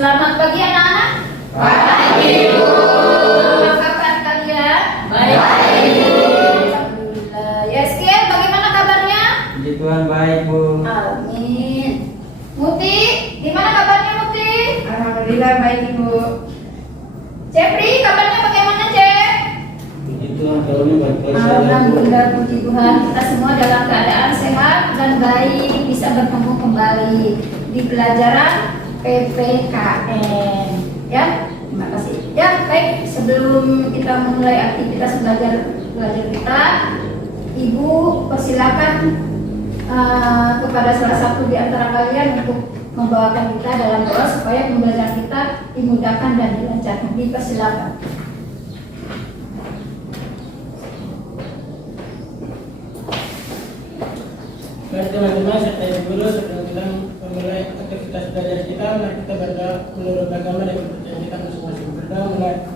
Selamat pagi anak-anak. Pagi, Bu. Apa kabar kalian? Baik. Alhamdulillah. Ya, Skian, bagaimana kabarnya? Puji Tuhan baik, Bu. Amin. Muti, gimana kabarnya Muti? Alhamdulillah baik Ibu. Jeffrey, kabarnya bagaimana Cep? Puji Tuhan kabarnya baik-baik saja, Bu. Alhamdulillah, puji Tuhan, kita semua dalam keadaan sehat dan baik, bisa bertemu kembali di pelajaran PPKN. Ya, terima kasih. Ya, baik. Sebelum kita memulai aktivitas belajar kita, Ibu persilakan kepada salah satu di antara kalian untuk membawakan kita dalam doa supaya pembelajaran kita dimudahkan dan dilancarkan. Dipersilakan. Baik teman-teman serta ibu guru, sebelum kita memulai aktivitas belajar kita, mari kita berdoa menurut agama dan kepercayaan kita masing-masing. Berdoa mulai.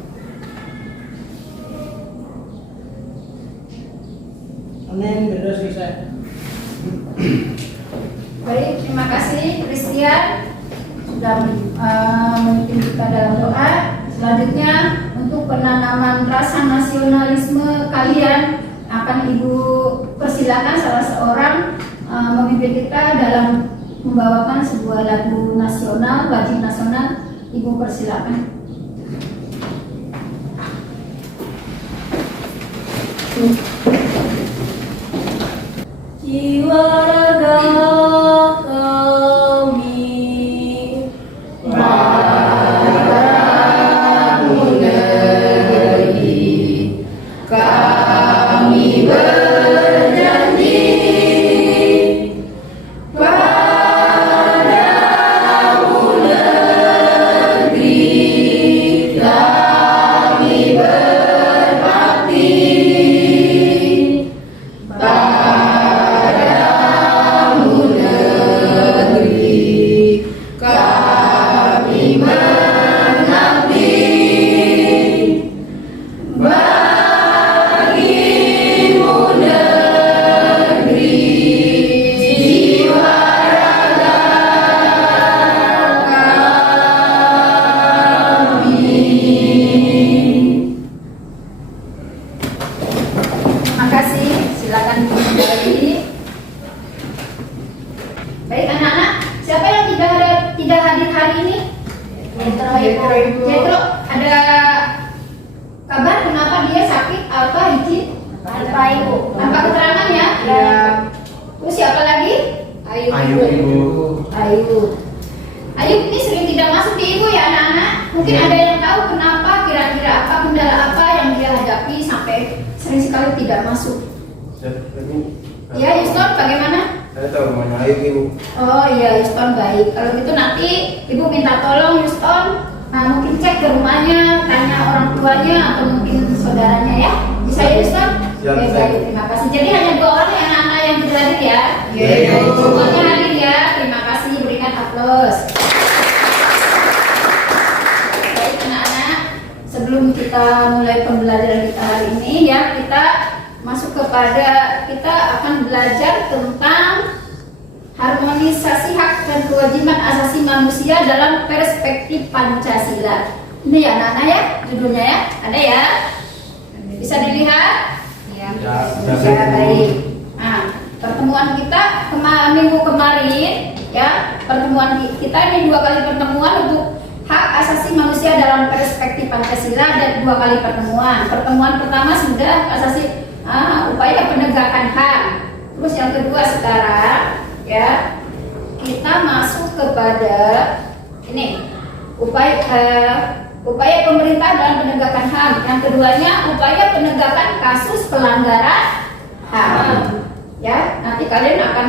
Amin. Berdoa selesai. Baik, terima kasih Christian sudah memimpin kita dalam doa. Selanjutnya untuk penanaman rasa nasionalisme kalian akan Ibu persilakan salah seorang memimpin kita dalam membawakan sebuah lagu nasional, wajib nasional. Ibu persilakan. Jiwa raga kami Padamu negeri kami berjanji, padamu negeri kami berbakti, padamu negeri kami mengabdi. Bagimu negeri jiwa raga kami. Terima kasih. Silakan kembali. Baik anak-anak, siapa yang tidak hadir hari ini? Jetro, Ibu. Jetro, ada kabar kenapa dia sakit? Apa izin? Apa Ibu? Tanpa keterangan ya? Ya. Terus siapa lagi? Ayo Ibu. Ayu ini sering tidak masuk di Ibu ya anak-anak. Mungkin ada yang tahu kenapa, kira-kira apa kendala apa yang dia hadapi sampai sering sekali tidak masuk. Ya, Yuston bagaimana? Saya tahu namanya Ayu, Ibu. Oh iya, Yuston baik. Kalau gitu nanti Ibu minta tolong Yuston, mungkin cek ke rumahnya, tanya orang tuanya atau mungkin saudaranya ya. Bisa ya Yuston? Siap, Oke, siap. baik, terima kasih. Jadi hanya 2 orang ya anak-anak yang tidak hadir ya. Iya, Ibu. Semuanya hadir ya. Terima kasih, berikan aplaus. Baik anak-anak, sebelum kita mulai pembelajaran kita hari ini ya, kita masuk kepada kita akan belajar tentang harmonisasi hak dan kewajiban asasi manusia dalam perspektif Pancasila. Ini ya anak-anak ya, judulnya ya, ada ya? Bisa dilihat? Ya. Ya, baik. Nah, pertemuan kita minggu kemarin ya, pertemuan kita ini 2 kali pertemuan untuk hak asasi manusia dalam perspektif Pancasila dan 2 kali pertemuan. Pertemuan pertama sudah asasi upaya penegakan HAM. Terus yang kedua sekarang ya kita masuk kepada ini upaya pemerintah dalam penegakan HAM. Yang keduanya upaya penegakan kasus pelanggaran HAM. Ya, nanti kalian akan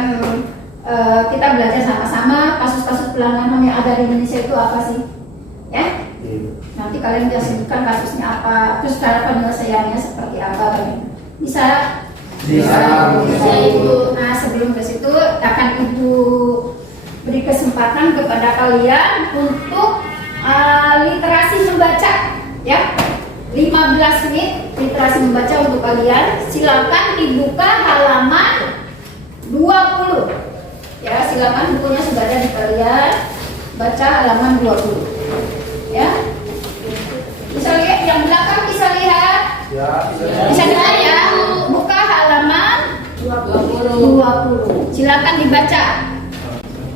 kita belajar sama-sama kasus-kasus pelanggaran HAM yang ada di Indonesia itu apa sih? Ya. Nanti kalian bisa sebutkan kasusnya apa, terus cara penyelesaiannya seperti apa. Bisa? Bisa. Bisa Ibu. Nah sebelum ke situ akan Ibu beri kesempatan kepada kalian untuk literasi membaca ya. 15 menit literasi membaca untuk kalian. Silakan dibuka halaman 20. Ya, silakan bukunya sudah ada di kalian. Baca halaman 20. yang belakang bisa lihat? Ya, Bisa lihat ya? Buka halaman 20. Silakan dibaca.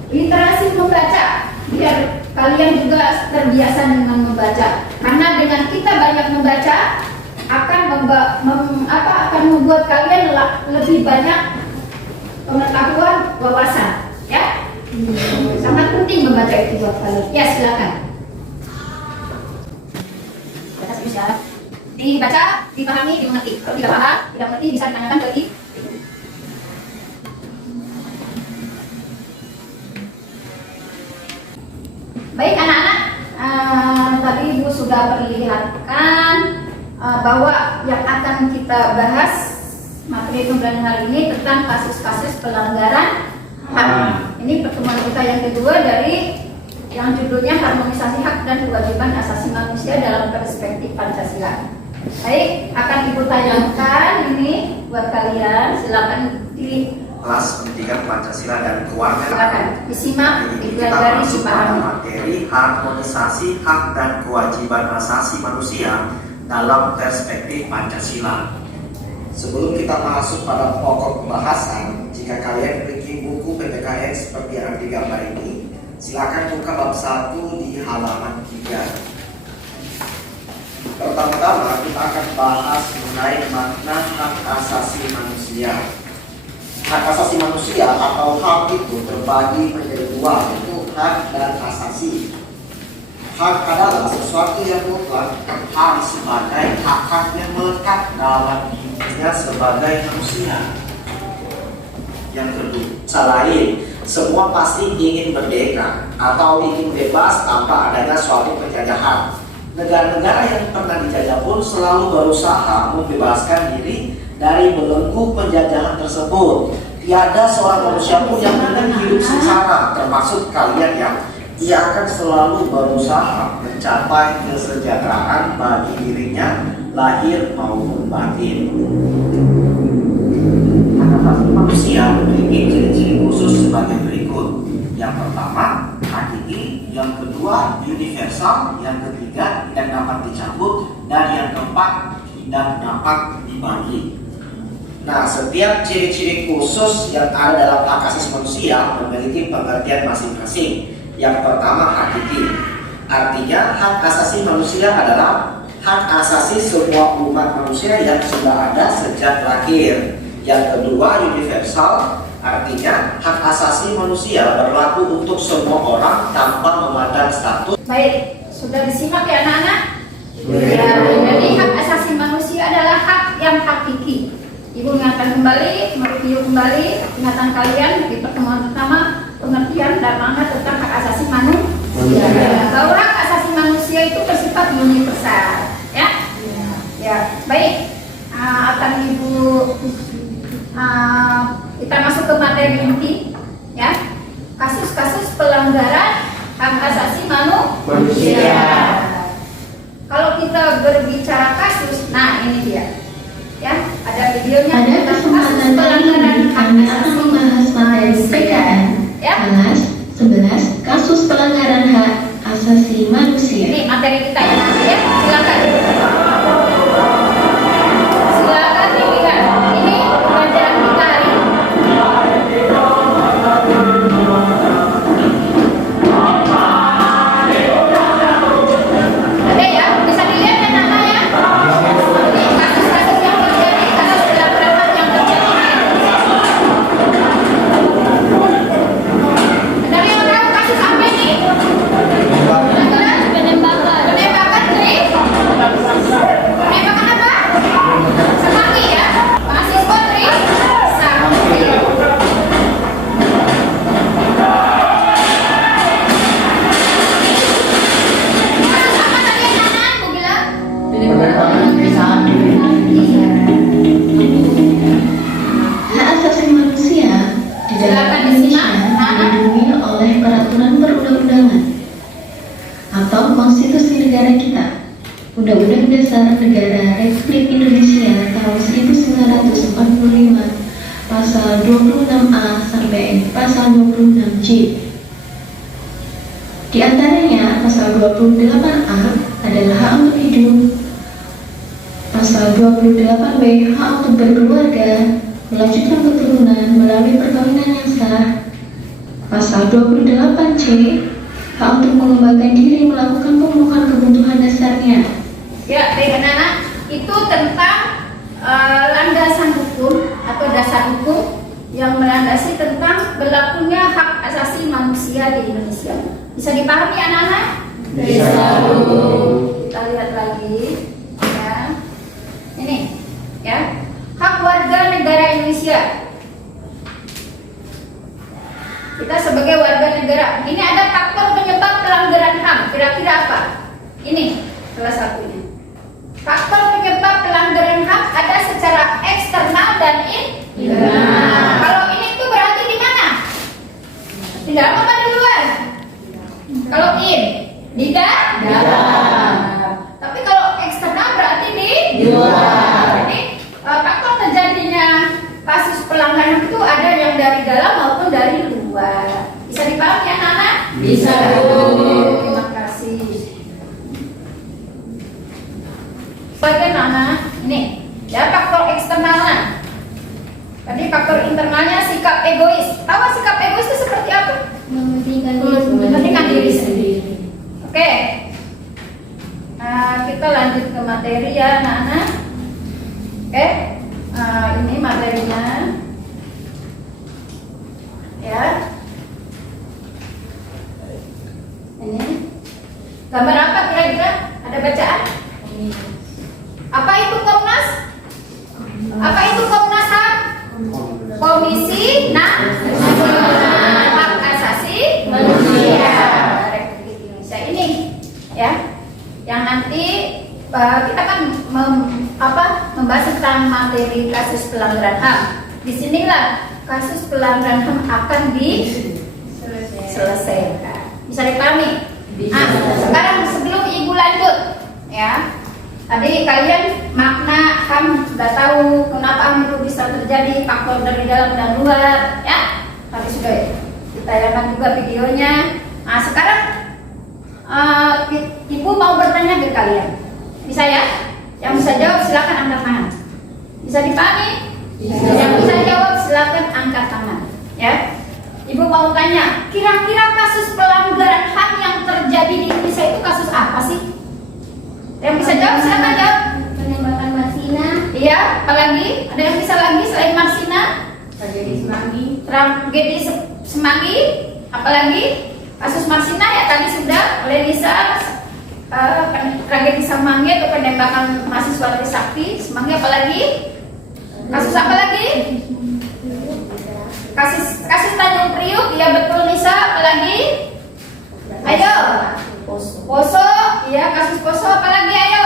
Literasi membaca, biar kalian juga terbiasa dengan membaca. Karena dengan kita banyak membaca akan akan membuat kalian lebih banyak pengetahuan, wawasan, ya. Sangat penting membaca itu buat kalian. Ya, silakan. Bisa dibaca, dipahami, dimengerti. Kalau tidak paham, tidak mengerti, bisa ditanyakan ke ibu. Baik anak-anak, tadi Ibu sudah perlihatkan bahwa yang akan kita bahas materi pembelajaran hari ini tentang kasus-kasus pelanggaran HAM. Ini pertemuan kita yang kedua dari yang judulnya harmonisasi hak dan kewajiban asasi manusia dalam perspektif Pancasila. Baik, akan Ibu tanyakan ini buat kalian. Silakan di kelas pendidikan Pancasila dan keluarga. silakan disimak, Kita dipelajari, masuk pada dipahami. materi harmonisasi hak dan kewajiban asasi manusia dalam perspektif Pancasila. Sebelum kita masuk pada pokok pembahasan, jika kalian memiliki buku PPKN seperti yang digambar ini, silakan buka bab 1 di halaman 3. Pertama-tama kita akan bahas mengenai makna hak asasi manusia. Hak asasi manusia atau HAM itu terbagi menjadi dua, yaitu hak dan asasi. Hak adalah sesuatu yang mutlak, hak sebagai hak-hak yang melekat dalam dirinya sebagai manusia. Yang kedua, selain semua pasti ingin merdeka atau ingin bebas tanpa adanya suatu penjajahan. Negara-negara yang pernah dijajah pun selalu berusaha membebaskan diri dari belenggu penjajahan tersebut. Tiada seorang manusia pun yang ingin hidup sengsara, termasuk kalian yang ia akan selalu berusaha mencapai kesejahteraan bagi dirinya, lahir maupun batin. Hak asasi manusia memiliki ciri-ciri khusus sebagai berikut. Yang pertama, hakiki. Yang kedua, universal. Yang ketiga, tidak dapat dicabut. Dan yang keempat, tidak dapat dibagi. Nah, setiap ciri-ciri khusus yang ada dalam hak asasi manusia memiliki pengertian masing-masing. Yang pertama, hakiki. Artinya, hak asasi manusia adalah hak asasi semua umat manusia yang sudah ada sejak lahir. Yang kedua, universal. Artinya, hak asasi manusia berlaku untuk semua orang tanpa memandang status. Baik, sudah disimak ya anak-anak? Sudah. Ya, jadi hak asasi manusia adalah hak yang hakiki. Ibu ingatkan kembali, mereview kembali ingatan kalian di pertemuan pertama, pengertian dan makna tentang hak asasi manusia. Bahwa hak asasi manusia itu bersifat universal, ya? Ya, baik. Akan Ibu kita masuk ke materi inti, ya. Kasus-kasus pelanggaran hak asasi manusia. Kalau kita berbicara kasus, nah ini dia. Ya, ada videonya. Pada tentang kesempatan kali ini kami akan membahas materi PKN Ya. kelas 11 kasus pelanggaran hak asasi manusia. Ini materi kita ya, ya. Silakan. Silakan dilihat. Ini pelajaran kita hari ini. Ada ya, bisa dilihat ya nama ya. Ini kasus-kasus yang terjadi, kasus pelanggaran yang terjadi. Ada yang tahu kasus apa ini? Pelanggaran penembakan. Penembakan nih. Penembakan apa? Sakti ya. Mahasiswa nih. Sakti. Kasus apa tadi yang Nana aku bilang? Hak asasi manusia di dalam Silakan Indonesia disimak. dilindungi oleh peraturan perundang-undangan atau konstitusi negara kita. Undang-Undang Dasar Negara Republik Indonesia tahun 1945 pasal 26A sampai pasal 26J. Di antaranya pasal 28A adalah hak untuk hidup, Pasal 28B, hak untuk berkeluarga, melanjutkan keturunan melalui perkawinan yang sah. Pasal 28C, hak untuk mengembangkan diri melakukan pemenuhan kebutuhan dasarnya. Ya, baik anak-anak, itu tentang landasan hukum atau dasar hukum yang melandasi tentang berlakunya hak asasi manusia di Indonesia. Bisa dipahami anak-anak? Bisa, Bu. Kita lihat lagi, ya. Ini, ya, hak warga negara Indonesia. Kita sebagai warga negara, ini ada faktor penyebab pelanggaran HAM. Kira-kira apa? Ini salah satunya. Faktor penyebab pelanggaran HAM ada secara eksternal dan internal. Kalau ini itu berarti di mana? Di dalam apa di luar? Kalau di dalam. Tapi kalau eksternal berarti di luar. Jadi faktor terjadinya kasus pelanggaran itu ada yang dari dalam maupun dari luar. Bisa dipahami ya anak-anak? Bisa, Bu. Terima kasih. Bagian anak, ini ya faktor eksternalnya. Tadi faktor internalnya sikap egois. Tahu sikap egois itu seperti apa? Mementingkan diri sendiri. Oke. Nah, kita lanjut ke materi ya anak-anak. Oke. Ini materinya. Ya. Ini gambar apa kira-kira? Ada bacaan? Apa itu Komnas? Apa itu Komnas HAM? Komisi Nasional Hak Asasi Manusia Republik Indonesia ini, ya, yang nanti kita kan membahas tentang materi kasus pelanggaran HAM. Disinilah kasus pelanggaran HAM akan diselesaikan. Bisa dipahami? Sekarang sebelum Ibu lanjut, ya. Tadi kalian makna HAM sudah tahu kenapa HAM itu bisa terjadi, faktor dari dalam dan luar, ya. Tadi sudah ditayangkan juga videonya. Nah sekarang Ibu mau bertanya ke kalian, bisa ya? Yang bisa jawab silakan angkat tangan. Bisa dipahami? Bisa. Yang bisa jawab silakan angkat tangan, ya. Ibu mau tanya, kira-kira kasus pelanggaran HAM yang terjadi di Indonesia itu kasus apa sih? Yang bisa jawab silakan jawab. Penembakan Marsina. Iya, apalagi? Ada yang bisa lagi selain Marsina? Tragedi Semanggi. Tragedi Semanggi. Apalagi? Kasus Marsina ya tadi sudah oleh Lisa. Tragedi Semanggi atau penembakan mahasiswa Trisakti. Semanggi apalagi? Kasus apa lagi? Kasus Tanjung Priuk. Iya betul Lisa. Apalagi? Ayo. Poso, iya kasus Poso apalagi? Ayo.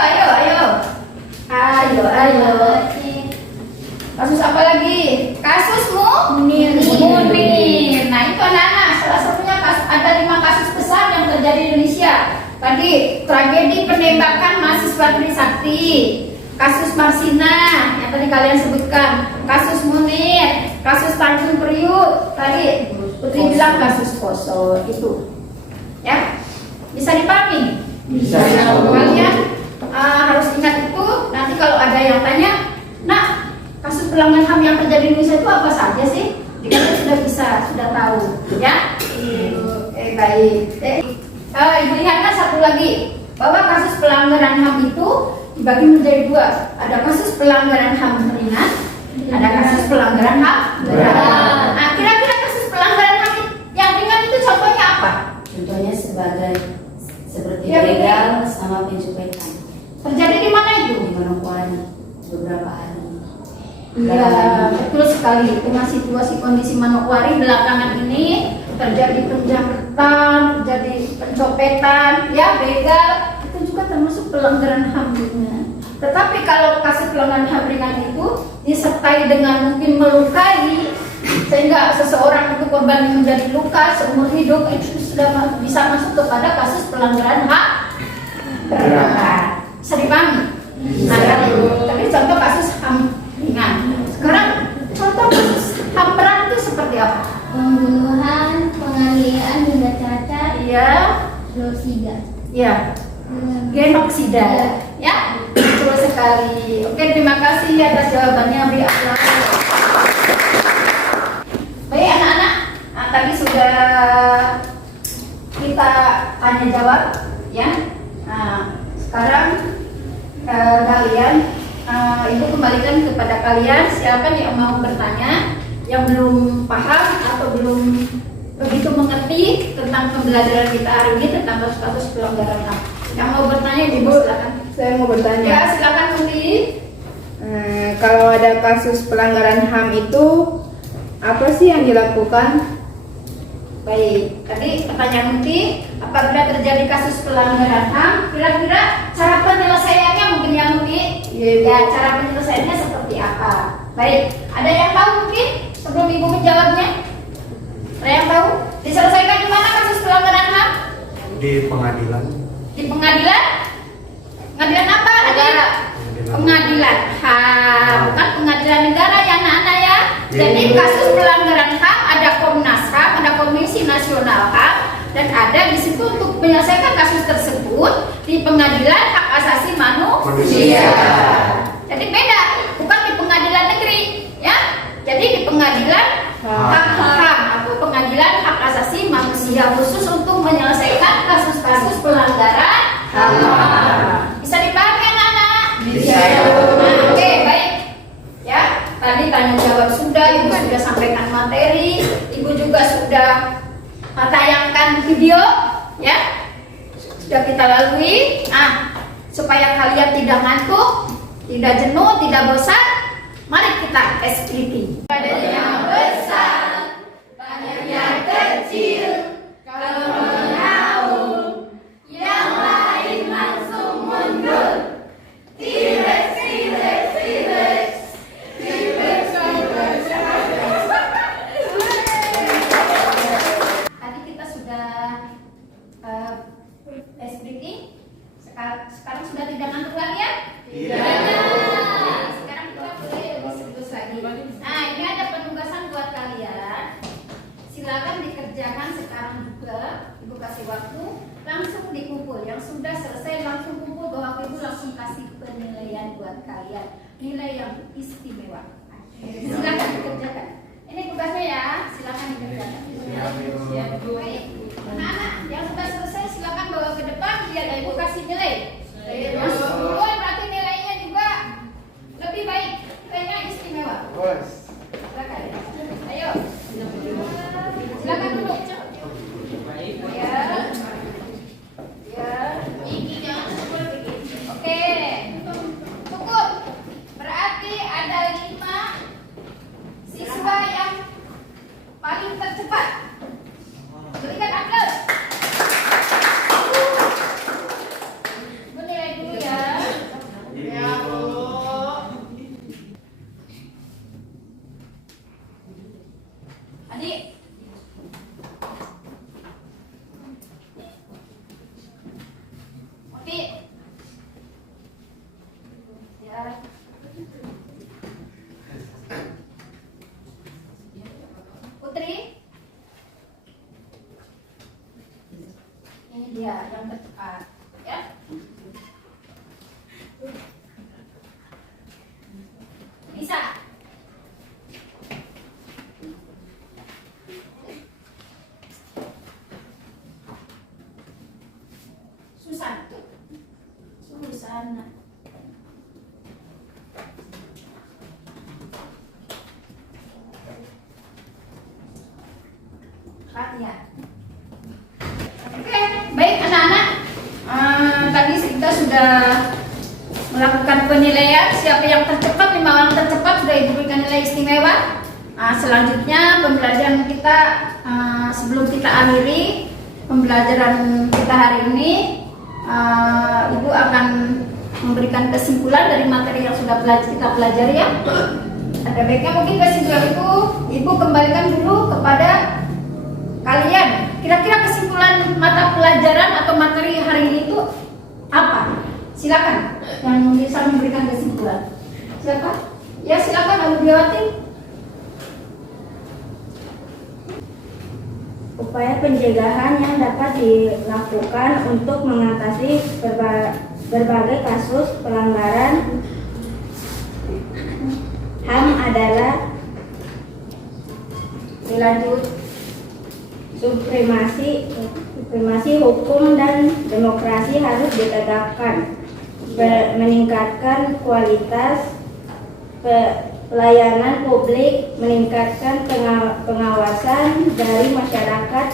Kasus apa lagi? Kasus Munir. Nah itu anak-anak, salah satunya ada 5 kasus besar yang terjadi di Indonesia. Tadi tragedi penembakan mahasiswa Trisakti, kasus Marsina yang tadi kalian sebutkan, kasus Munir, kasus Tanjung Priuk, tadi Putri bilang kasus Poso itu, ya. Bisa dipahami? Bisa. Kalian harus ingat itu. Nanti kalau ada yang tanya, nah kasus pelanggaran HAM yang terjadi di Indonesia itu apa saja sih? Kita sudah tahu, ya. Baik. Ibu lihatkan satu lagi bahwa kasus pelanggaran HAM itu dibagi menjadi 2. Ada kasus pelanggaran HAM ringan, ada kasus pelanggaran HAM berat. Nah, kira-kira kasus pelanggaran HAM yang ringan itu contohnya apa? Contohnya seperti Ya, begal sama penculikan. Terjadi di mana itu? Di Manokwari beberapa hari. Iya, betul sekali. Dengan situasi kondisi Manokwari belakangan ini terjadi penjamretan, terjadi pencopetan, ya begal, itu juga termasuk pelanggaran HAM ringan. Tetapi kalau kasus pelanggaran HAM ringan itu disertai dengan mungkin melukai sehingga seseorang itu korban yang menjadi luka seumur hidup, itu sudah bisa masuk kepada kasus pelanggaran HAM berat. Bisa dipahami? Nah, tadi contoh kasus HAM ringan. Sekarang contoh kasus HAM berat itu seperti apa? Pembunuhan, penganiayaan hingga cacat, Iya, genosida. ya, genoksida, ya, betul sekali. sekali. Oke, terima kasih atas jawabannya, Bri Akhlak. Baik anak-anak, nah, tadi sudah kita tanya jawab, ya. Nah, sekarang kalian, Ibu kembalikan kepada kalian siapa yang mau bertanya, yang belum paham atau belum begitu mengerti tentang pembelajaran kita hari ini tentang kasus-kasus pelanggaran HAM. Yang mau bertanya, Ibu silakan. Saya mau bertanya. Ya, silakan Muti. Kalau ada kasus pelanggaran HAM itu apa sih yang dilakukan? Baik, tadi pertanyaan Muti, apabila terjadi kasus pelanggaran HAM, kira-kira cara penyelesaiannya mungkin yang Muti? Ya, cara penyelesaiannya seperti apa? Baik, ada yang tahu mungkin sebelum Ibu menjawabnya? Ada yang tahu? Diselesaikan di mana kasus pelanggaran HAM? Di pengadilan. Di pengadilan? Pengadilan apa? Negara. Pengadilan HAM, bukan pengadilan negara ya anak-anak ya. Jadi kasus pelanggaran HAM ada Komnas HAM, ada Komisi Nasional HAM, dan ada di situ untuk menyelesaikan kasus tersebut di Pengadilan Hak Asasi Manusia. Jadi beda, bukan di pengadilan negeri, ya. Jadi di Pengadilan HAM atau Pengadilan Hak Asasi Manusia khusus untuk menyelesaikan kasus-kasus pelanggaran HAM. Bisa dipahami anak-anak? Bisa. Nah, oke, baik. Ya, tadi tanya jawab sudah, Ibu sudah sampaikan materi, Ibu juga sudah tayangkan video, ya. Sudah kita lalui. Nah, supaya kalian tidak ngantuk, tidak jenuh, tidak bosan, mari kita expliking. Pada yang besar, banyak yang kecil. Kalau mengaum, yang lain langsung mundur. T-Rex, T-Rex, T-Rex. Tadi kita sudah expliking. Sekarang sudah tidak ngantuk lagi ya? Tidak. Sekarang kita boleh lebih serius lagi. Nah, ini ada penugasan buat kalian. Silakan dikerjakan sekarang juga. Ibu kasih waktu, langsung dikumpul. Yang sudah selesai langsung kumpul, bahwa Ibu langsung kasih penilaian buat kalian. Nilai yang istimewa. Silakan dikerjakan. Ini tugasnya ya. Silakan dikerjakan. Siap, baik. Anak-anak yang sudah selesai silakan bawa ke depan biar Ibu kasih nilai. Yang 10 berarti nilainya juga lebih baik. Nilainya istimewa. Silakan. Ayo. Silakan duduk. Ya. Ya. Ini jangan sebelum begini. Oke. Cukup. Berarti ada 5 siswa yang paling tercepat. Berikan aplaus. Menilai dulu ya. Ya, Bu. Adik. Oke. Ya. Putri. Ini dia yang tercepat, ya. Bisa. Susan. Susan. Latihan. Oke, baik anak-anak. Tadi kita sudah melakukan penilaian. Siapa yang tercepat, 5 orang tercepat sudah Ibu berikan nilai istimewa. Selanjutnya pembelajaran kita, sebelum kita akhiri pembelajaran kita hari ini, Ibu akan memberikan kesimpulan dari materi yang sudah kita pelajari ya. Ada baiknya mungkin kesimpulan itu Ibu kembalikan dulu kepada kalian. Kira-kira kesimpulan mata pelajaran atau materi hari ini itu apa? Silakan yang bisa memberikan kesimpulan. Siapa? Ya silakan Abu Biawati. Upaya pencegahan yang dapat dilakukan untuk mengatasi berbagai kasus pelanggaran HAM adalah dilanjut supremasi hukum dan demokrasi harus ditegakkan, meningkatkan kualitas pelayanan publik, meningkatkan pengawasan dari masyarakat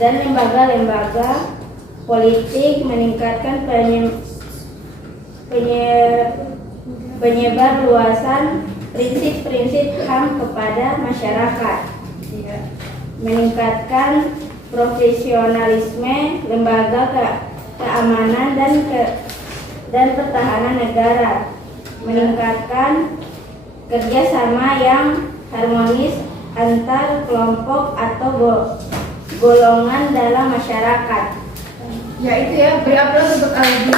dan lembaga-lembaga politik, meningkatkan penyebar luasan prinsip-prinsip HAM kepada masyarakat, meningkatkan profesionalisme lembaga keamanan dan pertahanan negara, meningkatkan kerjasama yang harmonis antar kelompok atau golongan dalam masyarakat. Ya itu ya, beri aplaus untuk Aldi.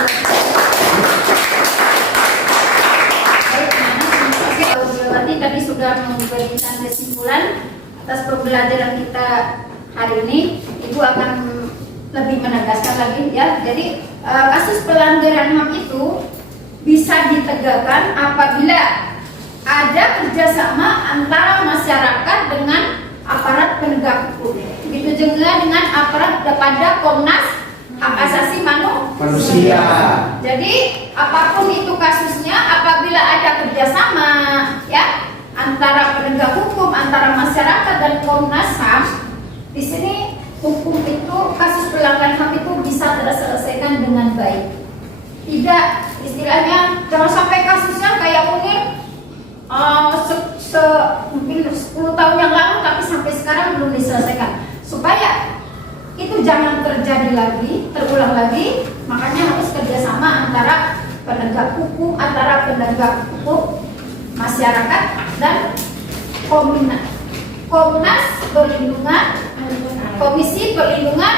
Baik, terima kasih Aldi tadi sudah memberikan kesimpulan atas pembelajaran kita hari ini. Ibu akan lebih menegaskan lagi ya. Jadi kasus pelanggaran HAM itu bisa ditegakkan apabila ada kerjasama antara masyarakat dengan aparat penegak hukum. Begitu juga dengan aparat kepada Komnas Hak Asasi Manusia. Jadi apapun itu kasusnya, apabila ada kerjasama ya antara penegak hukum, antara masyarakat dan Komnas HAM, di sini hukum itu, kasus pelanggaran HAM itu bisa terselesaikan dengan baik. Tidak istilahnya jangan sampai kasusnya kayak mungkin mungkin 10 tahun yang lalu tapi sampai sekarang belum diselesaikan. Supaya itu jangan terjadi lagi, terulang lagi, makanya harus kerjasama antara penegak hukum, masyarakat dan Komnas Perlindungan, Komisi Perlindungan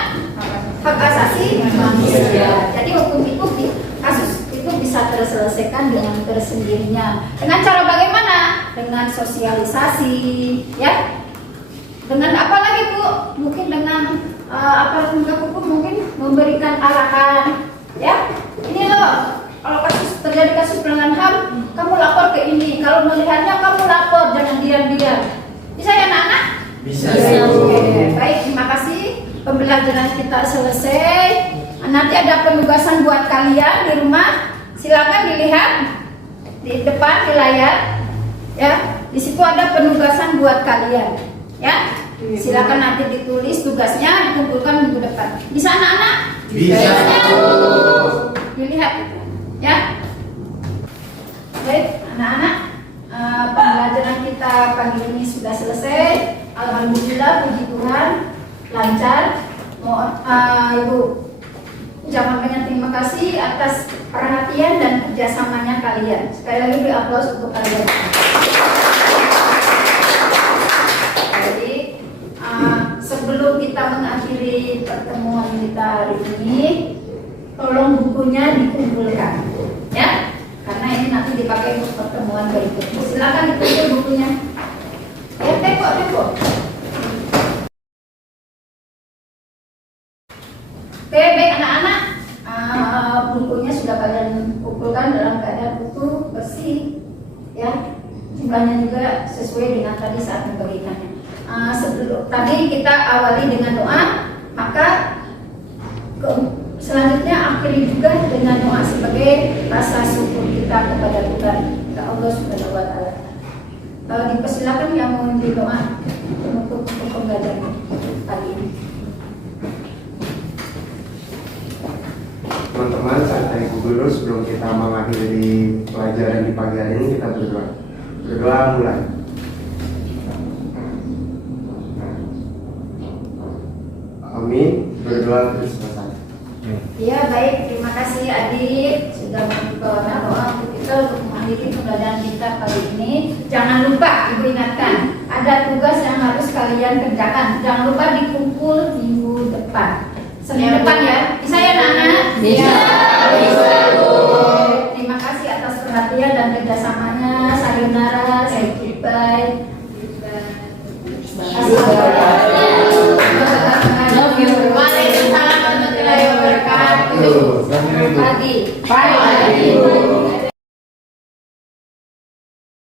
Hak Asasi Manusia. Jadi hukum itu, kasus itu bisa terselesaikan dengan tersendirinya. Dengan cara bagaimana? Dengan sosialisasi, ya. Dengan apa lagi Bu? Mungkin dengan aparat penegak hukum mungkin memberikan arahan, ya. Ini loh, kalau terjadi kasus pelanggaran HAM, kamu lapor ke ini. Kalau melihatnya kamu lapor, jangan diam-diam. Bisa ya anak-anak? Bisa. Oke, baik, terima kasih. Pembelajaran kita selesai. Nanti ada penugasan buat kalian di rumah. Silakan dilihat di depan di layar. Ya, di situ ada penugasan buat kalian. Ya, silakan nanti ditulis tugasnya, dikumpulkan minggu depan. Bisa anak-anak? Bisa. Dilihat, ya. Baik, anak-anak. Pembelajaran kita pagi ini sudah selesai. Alhamdulillah, puji Tuhan, lancar. Mohon Ibu ucapkan banyak terima kasih atas perhatian dan kerjasamanya kalian. Sekali lagi beri aplaus untuk kalian. Jadi sebelum kita mengakhiri pertemuan kita hari ini, tolong bukunya dikumpulkan, ya. Karena ini nanti dipakai untuk pertemuan berikutnya. Silakan dikumpul bukunya. Ya, teko. Oke, baik anak-anak. Bukunya sudah kalian kumpulkan dalam keadaan utuh, bersih, ya. Jumlahnya juga sesuai dengan tadi saat memberikannya. Sebelum tadi kita awali dengan doa, maka selanjutnya akhiri juga dengan doa sebagai rasa syukur kita kepada Tuhan, kepada Allah Subhanahu wa Ta'ala. Dipersilakan yang mau doa untuk pembelajaran pagi ini. Teman-teman, saat Ibu Guru, sebelum kita mengakhiri pelajaran di pagi hari ini, kita berdoa. Berdoa mulai. Amin. Berdoa terus selesai. Ya baik, terima kasih Adik sudah membawa doa untuk kita untuk mengakhiri pembelajaran kita kali ini. Jangan lupa Ibu ingatkan, ada tugas yang harus kalian kerjakan. Jangan lupa dikumpul minggu depan, Senin depan ya. Bisa ya anak-anak? Bisa. Terima kasih atas perhatian dan kerjasamanya. Sayonara, say goodbye. Waalaikumsalam warahmatullahi wabarakatuh. Pagi.